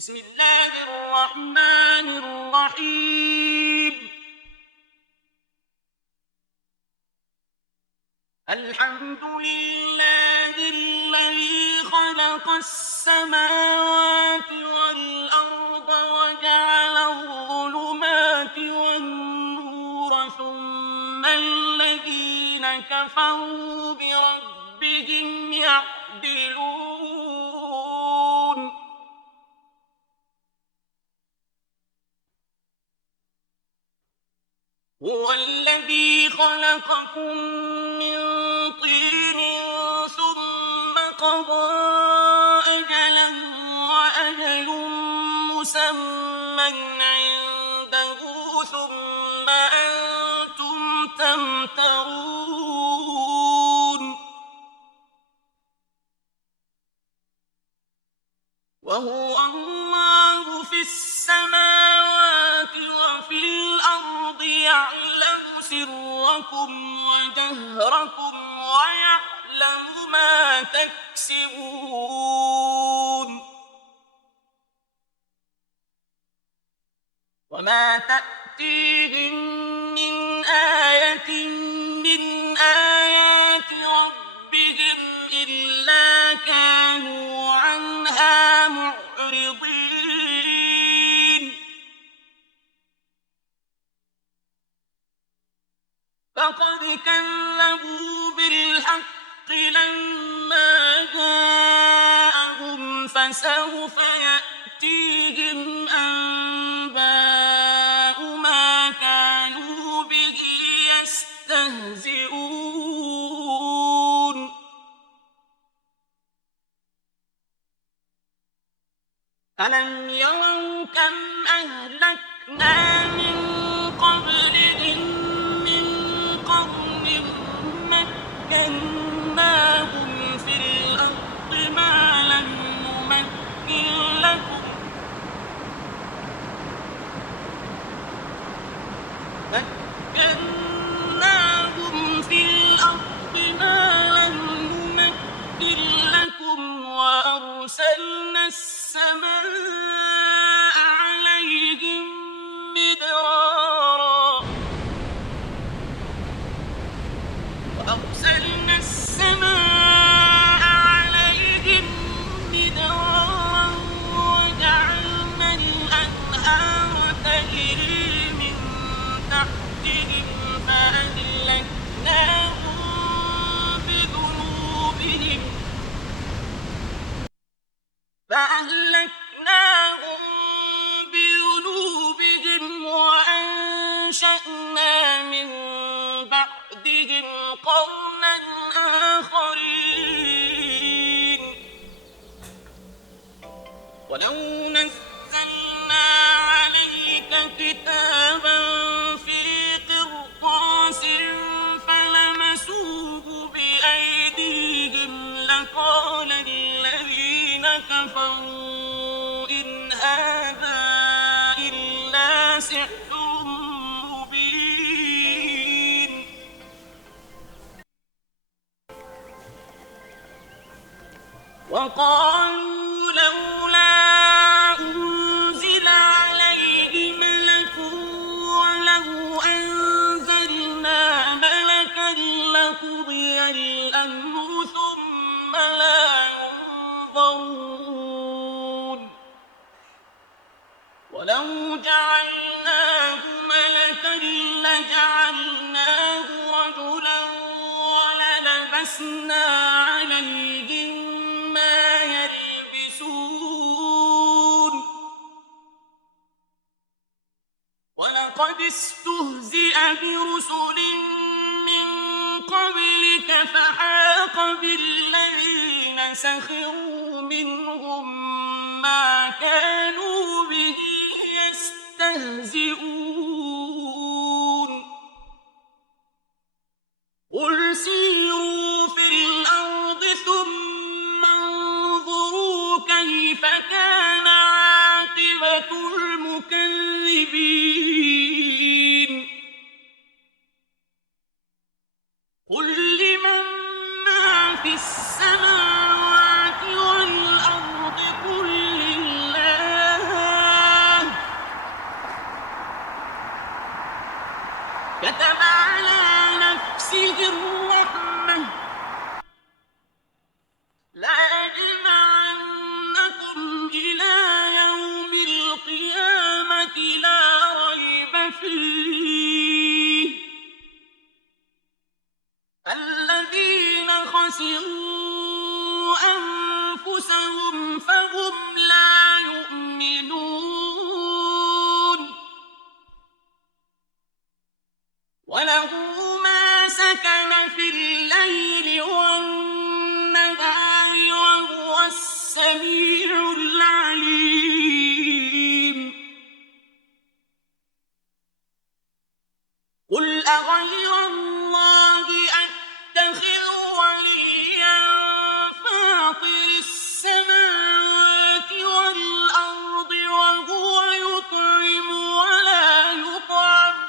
بسم الله الرحمن الرحيم. الحمد لله الذي خلق السماوات والأرض وجعل الظلمات والنور ثم الذين كفروا بربهم يعدلون. هو الذي خلقكم من طين ثم قضى أجلا وأجل مسمى عنده ثم أنتم تمترون. وهو الله في السماوات وفي الأرض يعلم سركم وجهركم ويعلم ما تكسبون. وما تأتيهم من آية من آيات ربهم إلا كانوا عنها معرضين. فقد كذبوا بالحق لما جاءهم فسوف يأتيهم أنباء ما كانوا به يستهزئون. ألم يروا كم أهلكنا من قبلهم من قرن مكناهم في الأرض ما لم نمكن لكم وأرسلنا السماء عليهم مدرارا وجعلنا الأنهار تجري من تحتهم فأهلكناهم بذنوبهم وأنشأنا من بعدهم قرنا آخرين. ولو نزلنا عليك كتابا في قرطاس فلمسوه بأيديهم لقال الذين كفروا إن هذا إلا سحر مبين. وقالوا لولا أنزل عليه ملك ولو أنزلنا ملكا لقضي الأمر ثم لا ينظرون. ولو جعلناه ملكا لجعلناه رجلا وللبسنا عليهم ما يلبسون. ولقد استهزئ برسل من قبلك فحاق بالذين سخروا منهم ما كانوا به يستهزئون. قل سيروا في الأرض ثم انظروا كيف كان عاقبة المكذبين. قل لمن ما في السماوات والأرض قل لله كتب على نفسه الرحمة لأجمعنكم إلى يوم القيامة لا ريب فيه الذين خسروا أنفسهم فهم لا يؤمنون وله ما سكن في الليل والنهار وهو السميع العليم قل أغير الله أتخذ وليا فاطر السماوات والأرض وهو يطعم ولا يطعم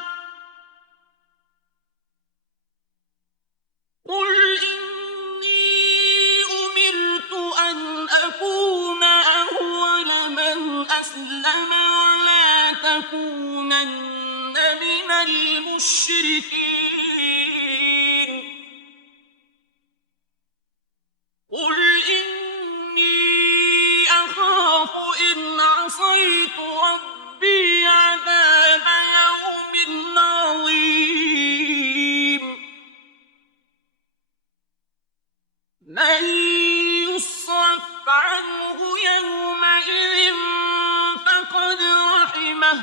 قل إني أمرت أن أكون أول من أسلم ولا تكونن من المشركين قل إني أخاف إن عصيت ربي عذاب يوم عظيم من يصرف عنه يومئذ فقد رحمه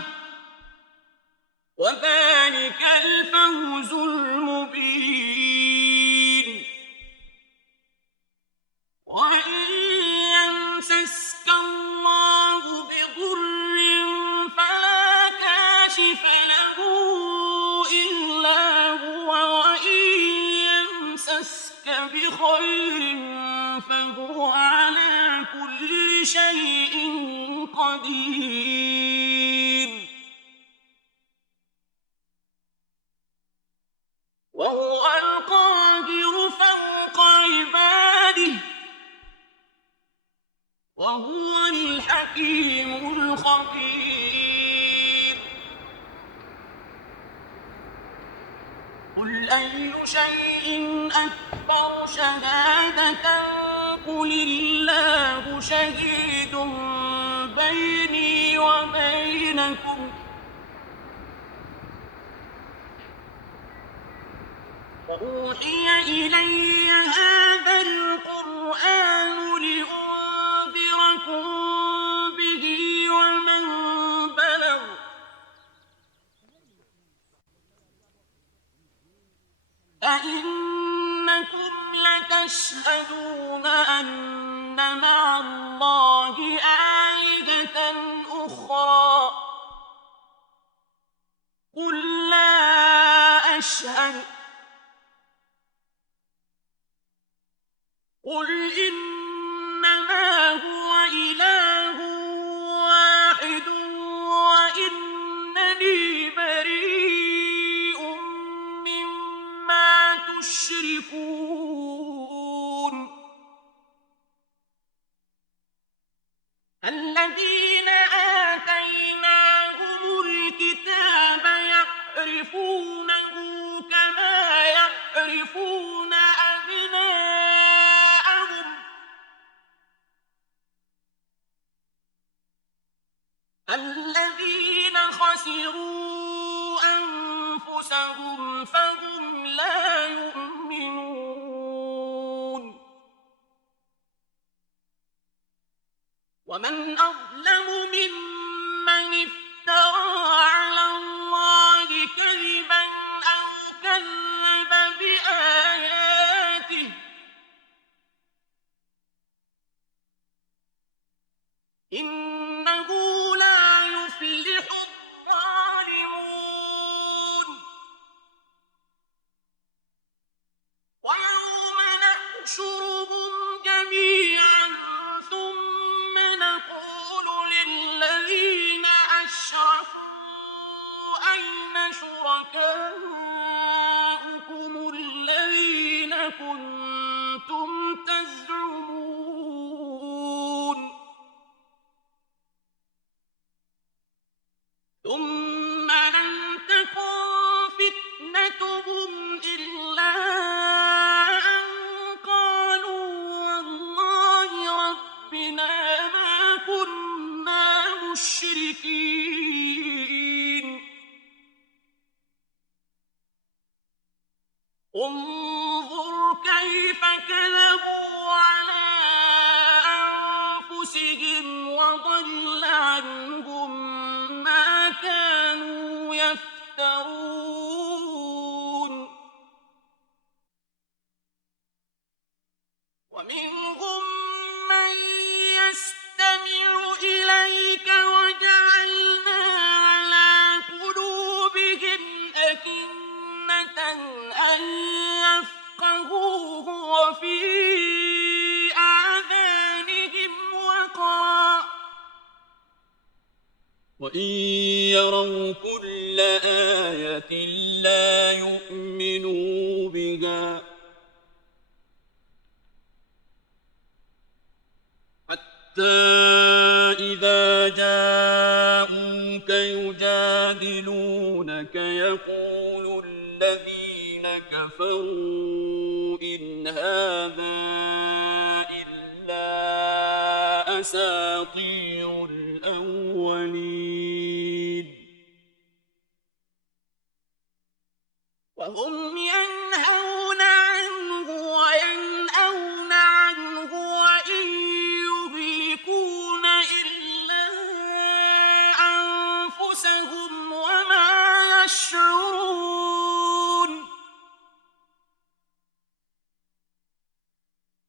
وذلك الفوز المبين وإن يمسسك الله بضر فلا كاشف له إلا هو وإن يمسسك بخير فهو على كل شيء قدير وهو القاهر فوق عباده وهو الحكيم الخبير قل أي شيء أكبر شهادة قل الله شهيد بيني وبينكم وأوحي إلي هذا القرآن لأنذركم به ومن بلغ أئنكم لتشهدون أن مع الله آلهة أخرى قل لا أشهد قل إنما هو إله واحد وإنني بريء مما تشركون الذين آتيناهم الكتاب يعرفونه كما يعرفون أبناءهم الذين خسروا أنفسهم فهم لا يؤمنون ومن أظلم ممن افترى على الله كذبا أو كذب بآياته إنه لا يفلح الظالمون ويوم نحشرهم جميعا ثم نقول للذين أشركوا أين شركاؤكم الذين كنتم تزعمون ثم لم تكن فتنة انظر كيف كذبوا على أنفسهم وضل عنهم ما كانوا يفترون ومنهم من يستمع إليك وجعلنا على قلوبهم أكنة أن يفقهوه وفي آذانهم وقرا وإن يروا كل آية لا يؤمنوا بها حتى إذا جاءوك يجادلونك يقول الذين كفروا إن هذا إلا أساطير الأولين وهم ينهون عنه وينأون عنه وإن يهلكون إلا أنفسهم وما يشعرون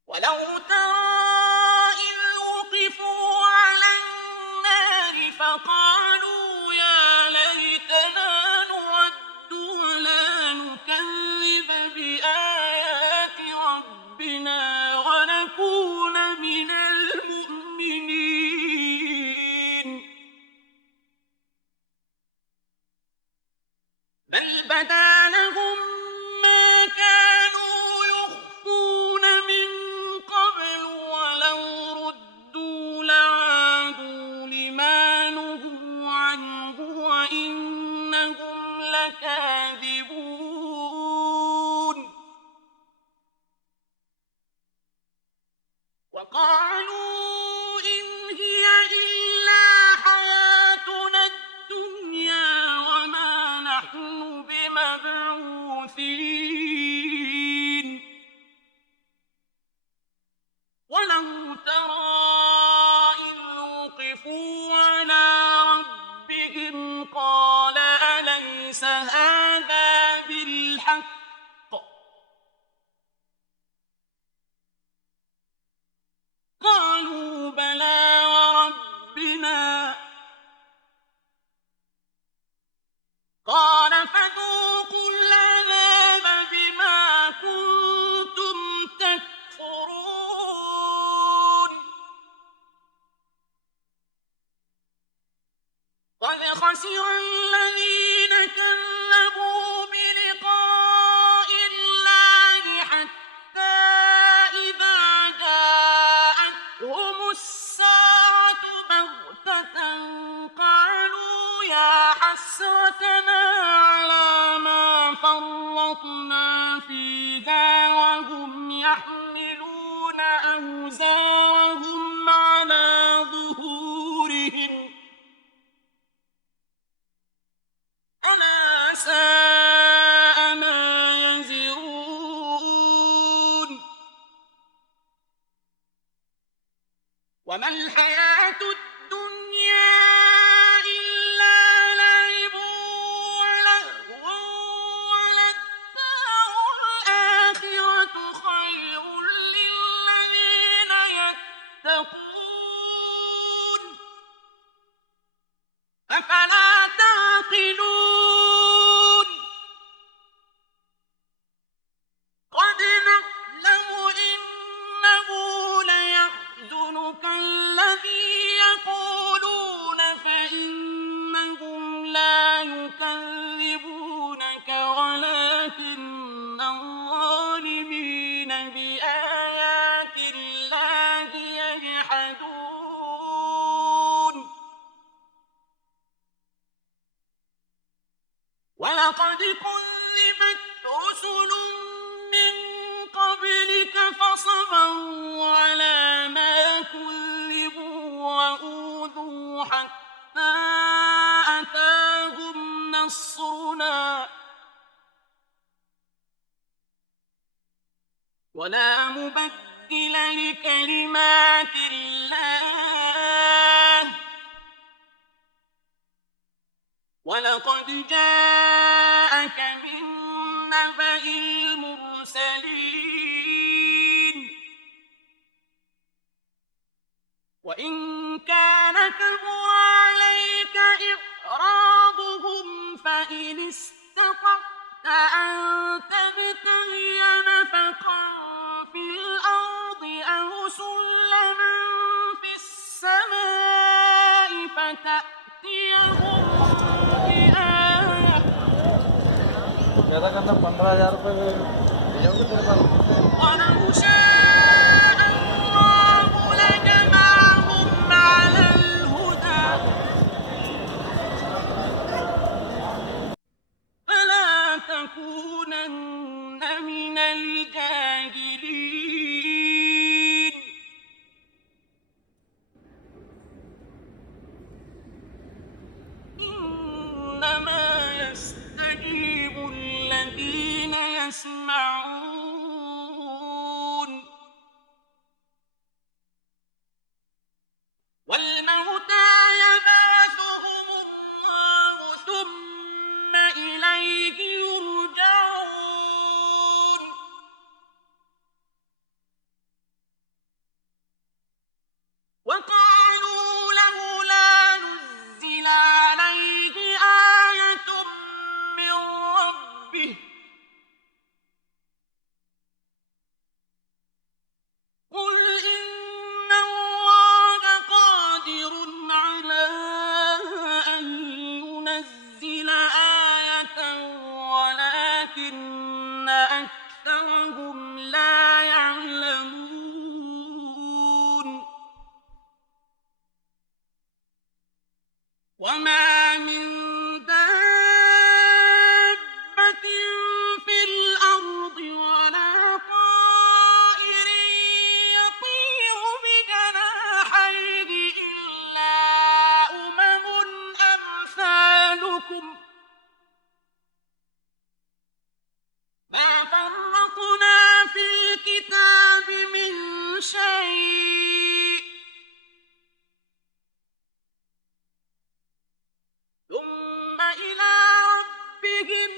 ولو ترى إذ وقفوا على النار فقالوا يا ليتنا نرد ولا نكذب بآيات ربنا ونكون من المؤمنين بل بدا لهم ما كانوا يخفون من قبل ولو ردوا لعادوا لما نهوا عنه وإنهم لكاذبون وقالوا إن هي إلا حياتنا الدنيا وما نحن بمبعوثين ولو ترى إذ وقفوا على ربهم قال أليس هذا بالحق قالوا بلى وربنا قال فذوقوا العذاب بما كنتم تكفرون قد خسر الذين كذبوا بلقاء الله حتى إذا جاءتهم الساعة بغتة قالوا يا حسرتنا على ما فرطنا فيها وهم يحملون أوزارهم على ظهورهم ألا ساء ما يزرون وما الحياة الدنيا إلا لعب ولهو وللدار الآخرة خير للذين يتقون أفلا تعقلون قد نعلم إنه ليحزنك الذي يقولون فإنهم لا يكذبونك ولكن الظالمين بآيات الله يجحدون ولقد كذبت رسل من قبلك فصبروا على ما كذبوا وأوذوا حتى أتاهم نصرنا ولا مبدل لكلمات الله ولقد جاءك من نبأ المرسلين وإن كان كبر عليك إعراضهم فإن استطعت أن تبتغي نفقا في الأرض أو سلما في السماء فتأتيهم بآية ولو شاء الله لجمعهم على الهدى فلا تكونن من الجاهلين إنما يستجيب الذين يسمعون والموتى يبعثهم الله ثم إليه يرجعون وقالوا لولا نزل عليه آية من ربه قل إن الله قادر على أن ينزل آية ولكن أكثرهم لا يعلمون وما من دابة في الأرض ولا طائر يطير بجناحيه إلا أمم أمثالكم ما فرطنا في الكتاب من شيء ثم إلى ربهم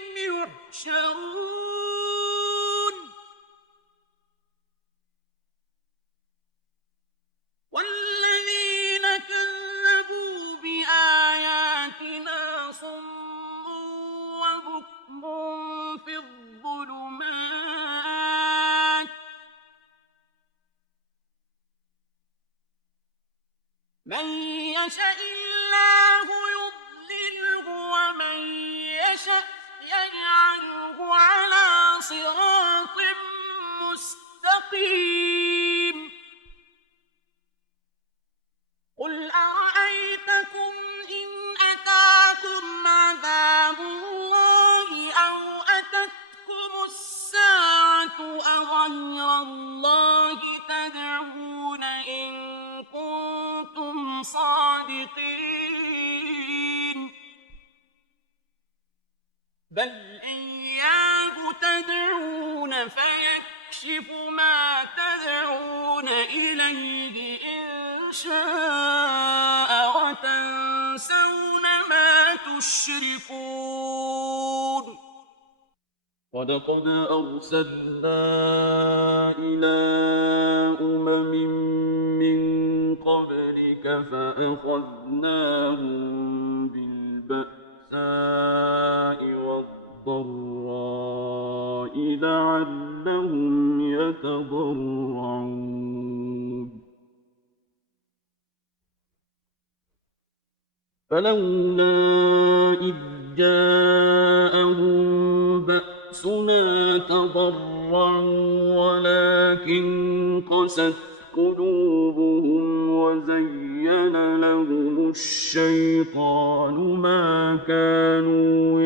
يحشرون والذين كذبوا بآياتنا صم وبكم في الظلمات من يشاء الله يضلله ومن يشاء يجعله على صراط مستقيم قل أرأيتكم إن أتاكم عذاب الله أو أتتكم الساعة أغير الله تدعون إن كنتم صادقين بل إياه تدعون فيكشف ما تدعون إليه إن شاء وتنسون ما تشركون ولقد أرسلنا إلى أمم من قبلك فأخذناهم بالبأساء والضراء لعلهم يتضرعون فلولا إذ جاءهم بأسنا تضرعوا ولكن قست قلوبهم وزين لهم الشيطان ما كانوا